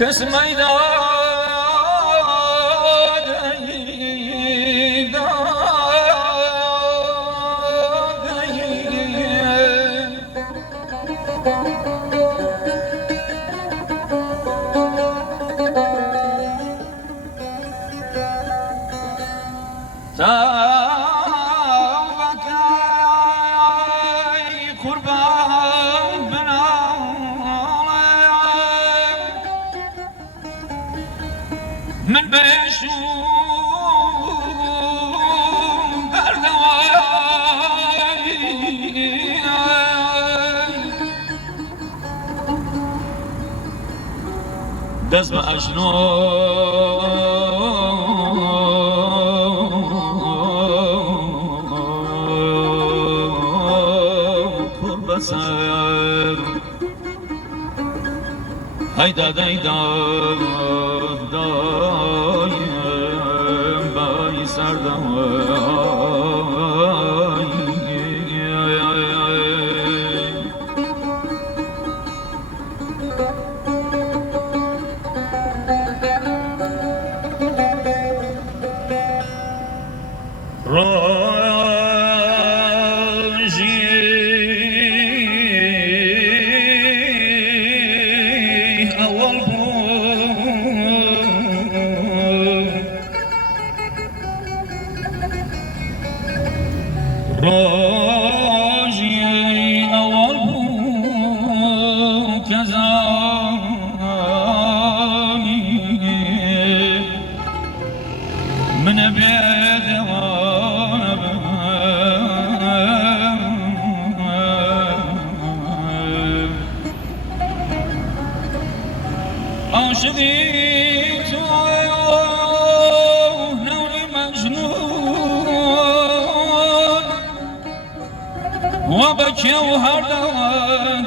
کس میدان من بشون بردوای دست به اشنا کن بسر هیدا دایم بای سردم راجی اول بود کزانی من بیدوان عاشقی تو نوری مجنون و بکه و هر دوان